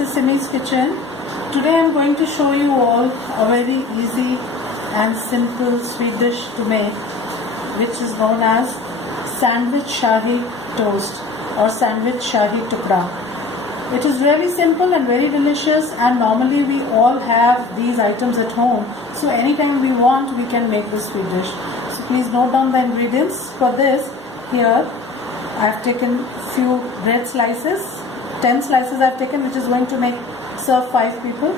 this is Simi's kitchen. Today I am going to show you all a very easy and simple sweet dish to make, which is known as sandwich shahi toast or sandwich shahi tukda. It is really simple and very delicious, and normally we all have these items at home, so anytime we want we can make this sweet dish. So please note down the ingredients for this. Here I have taken few bread slices, 10 slices I have taken, which is going to serve 5 people,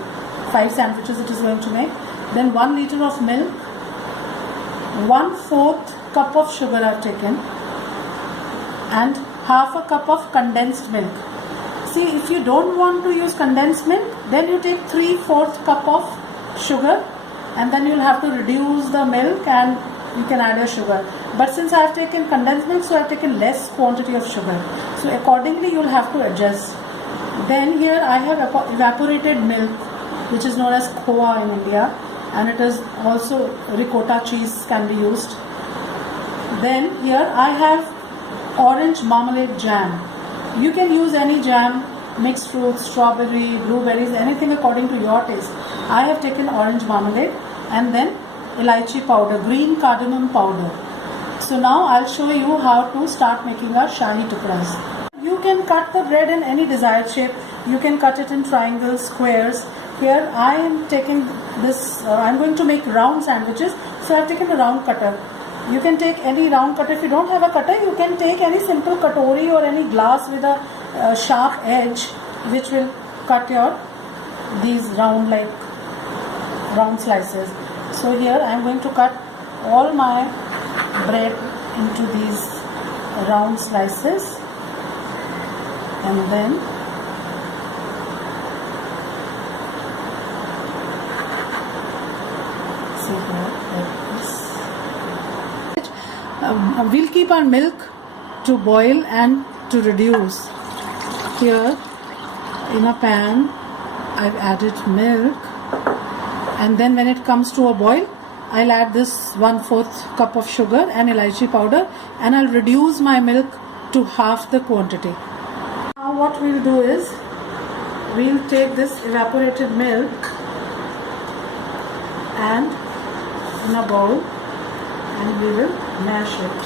5 sandwiches it is going to make. Then 1 liter of milk, 1/4 cup of sugar I have taken, and half a cup of condensed milk. See, if you don't want to use condensed milk, then you take 3/4 cup of sugar, and then you'll have to reduce the milk and you can add your sugar. But since I have taken condensed milk, so I have taken less quantity of sugar. So accordingly you'll have to adjust. Then here I have evaporated milk, which is known as khoa in India, and it is also ricotta cheese can be used. Then here I have orange marmalade jam. You can use any jam, mixed fruits, strawberry, blueberries, anything according to your taste. I have taken orange marmalade, and then elaichi powder, green cardamom powder. So now I'll show you how to start making our shahi tukdas. You can cut the bread in any desired shape. You can cut it in triangles, squares. Here I am taking this, I'm going to make round sandwiches, so I've taken a round cutter. You can take any round cutter. If you don't have a cutter, you can take any simple katori or any glass with a sharp edge, which will cut these round slices. So here I am going to cut all my bread into these round slices, and then see here like this. We'll keep our milk to boil and to reduce. Here in a pan I've added milk, and then when it comes to a boil, I'll add this 1/4 cup of sugar and elaichi powder, and I'll reduce my milk to half the quantity. Now what we'll do is we'll take this evaporated milk and in a bowl, and we will mash it.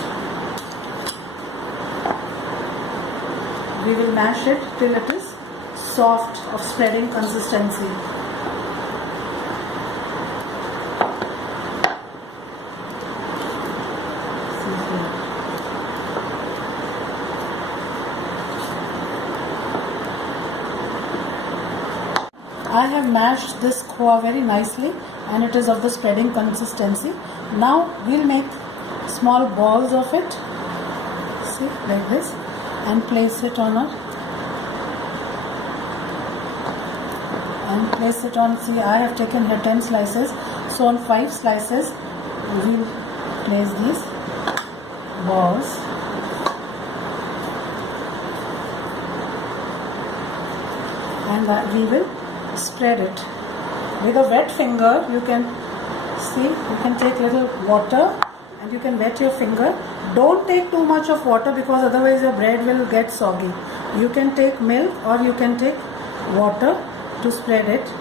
We will mash it till it is soft, of spreading consistency. I have mashed this khoa very nicely, and it is of the spreading consistency. Now we'll make small balls of it, see, like this, and place it on see, I have taken here 10 slices, so on 5 slices we'll place these balls, and we will spread it with a wet finger. You can see, you can take little water and you can wet your finger. Don't take too much of water, because otherwise your bread will get soggy. You can take milk or you can take water to spread it.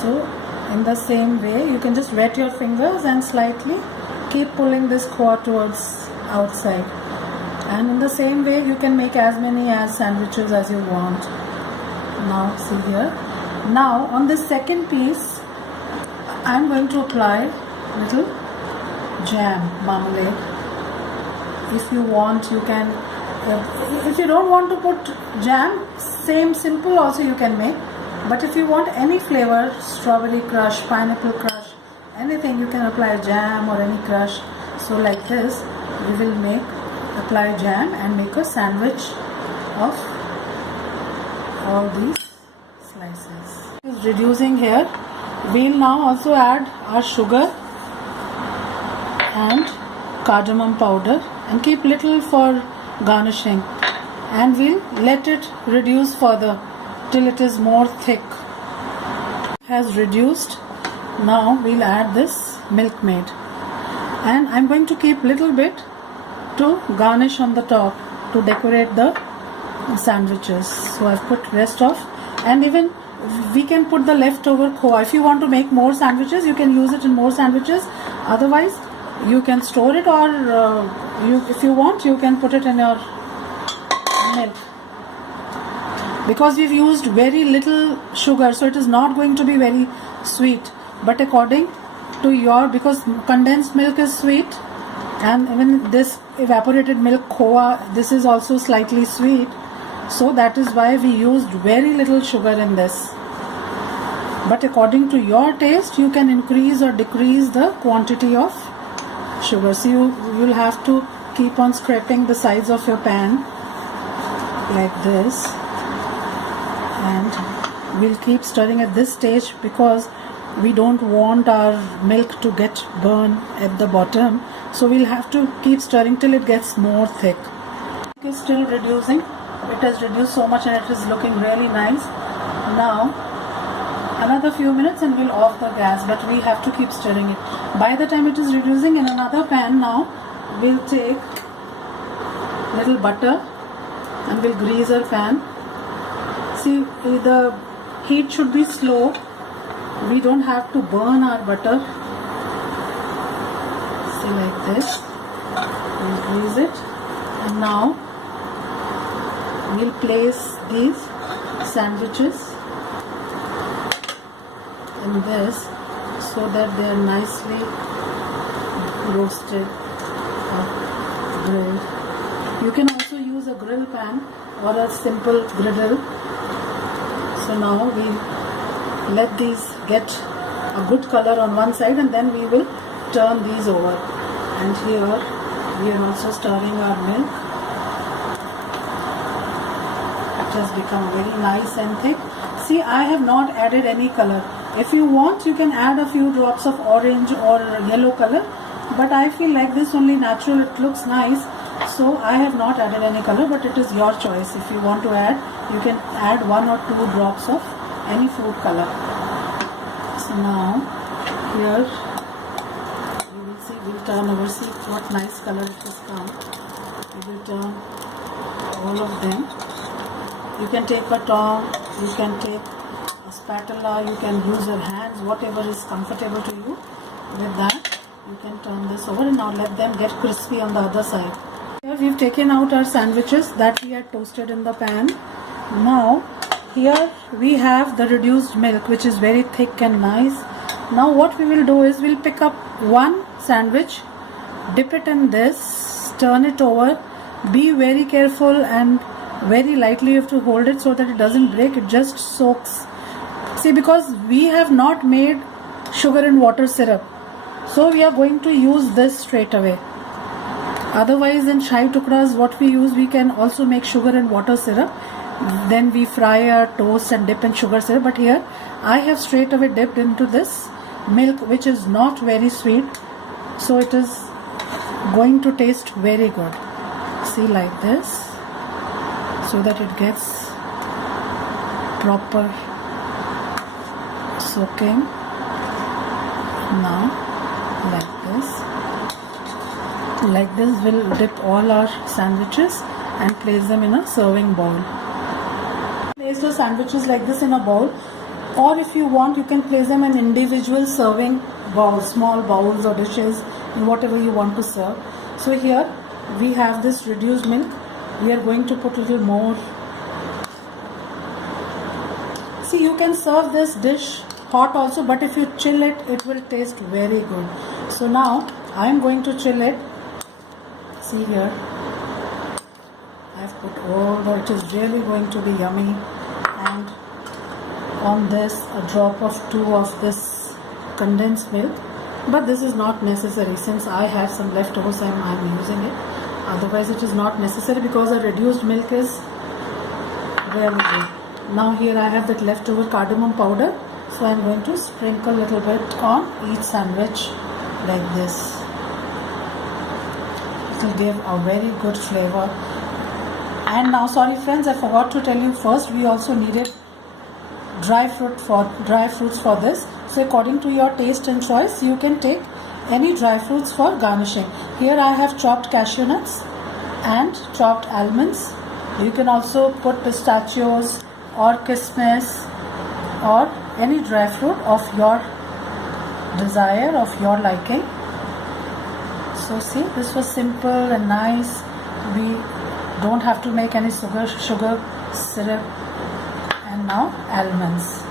So in the same way you can just wet your fingers and slightly keep pulling this khoa towards outside, and in the same way you can make as many sandwiches as you want. Now see here, now on this second piece I am going to apply little jam, marmalade. If you want, you can, if you don't want to put jam, same simple also you can make. But if you want any flavor, strawberry crush, pineapple crush, anything, you can apply jam or any crush. So like this we will apply jam and make a sandwich of all these slices. Reducing here, we'll now also add our sugar and cardamom powder, and keep little for garnishing, and we'll let it reduce further till it is more thick. Has reduced. Now we'll add this milkmaid, and I'm going to keep little bit to garnish on the top to decorate the sandwiches. So I've put rest of, and even we can put the leftover khoa. If you want to make more sandwiches, you can use it in more sandwiches. Otherwise, you can store it, or if you want, you can put it in your milk. Because we've used very little sugar, so it is not going to be very sweet. But according to your, because condensed milk is sweet, and even this evaporated milk khoa, this is also slightly sweet. So that is why we used very little sugar in this. But according to your taste, you can increase or decrease the quantity of sugar. So you'll have to keep on scraping the sides of your pan like this, and we'll keep stirring at this stage because we don't want our milk to get burned at the bottom. So we'll have to keep stirring till it gets more thick. It is still reducing. It has reduced so much and it is looking really nice. Now another few minutes and we'll off the gas, but we have to keep stirring it. By the time it is reducing, in another pan now we'll take little butter and we'll grease our pan. See, the heat should be slow. We don't have to burn our butter. See, like this. We'll grease it, and now we'll place these sandwiches in this so that they are nicely roasted or grilled. You can also use a grill pan or a simple griddle. So now we let these get a good color on one side, and then we will turn these over. And here we are also stirring our milk. It has become very nice and thick. See, I have not added any color. If you want, you can add a few drops of orange or yellow color, but I feel like this only natural, it looks nice. So I have not added any color, but it is your choice. If you want to add, you can add 1 or 2 drops of any food color. So now here you will see, we'll turn over, see what nice color it has come. We will turn all of them. You can take a tong, you can take a spatula, you can use your hands, whatever is comfortable to you. With that, you can turn this over, and now let them get crispy on the other side. Here we've taken out our sandwiches that we had toasted in the pan. Now here we have the reduced milk, which is very thick and nice. Now what we will do is we'll pick up one sandwich, dip it in this, turn it over. Be very careful and very lightly you have to hold it so that it doesn't break, it just soaks. See, because we have not made sugar and water syrup, so we are going to use this straight away. Otherwise in Shahi Tukras, what we use, we can also make sugar and water syrup. Then we fry our toast and dip in sugar syrup. But here I have straight away dipped into this milk, which is not very sweet. So it is going to taste very good. See, like this, so that it gets proper soaking. Now like this we'll dip all our sandwiches and place them in a serving bowl. Place your sandwiches like this in a bowl, or if you want, you can place them in individual serving bowls, small bowls or dishes, in whatever you want to serve. So here we have this reduced milk. We are going to put a little more. See, you can serve this dish hot also, but if you chill it, it will taste very good. So now I am going to chill it. See here, I have put all the, it is really going to be yummy. And on this, a drop of 2 of this condensed milk, but this is not necessary since I have some leftovers, I am using it. Otherwise it is not necessary because the reduced milk is really good. Now here I have that leftover cardamom powder, so I am going to sprinkle a little bit on each sandwich like this. It will give a very good flavor. And now, sorry friends, I forgot to tell you first, we also needed dry fruits for this. So according to your taste and choice, you can take any dry fruits for garnishing. Here I have chopped cashew nuts and chopped almonds You can also put pistachios or kismis or any dry fruit of your desire, of your liking. So see, this was simple and nice. We don't have to make any sugar syrup. And now almonds.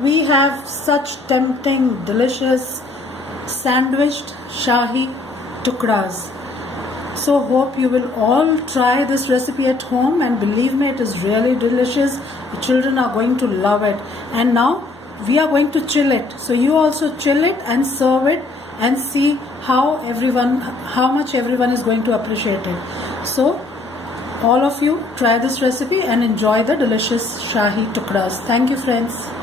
We have such tempting, delicious sandwiched Shahi tukdas. So hope you will all try this recipe at home, and believe me, it is really delicious. The children are going to love it. And now we are going to chill it. So you also chill it and serve it and see how much everyone is going to appreciate it. So all of you try this recipe and enjoy the delicious Shahi tukdas. Thank you, friends.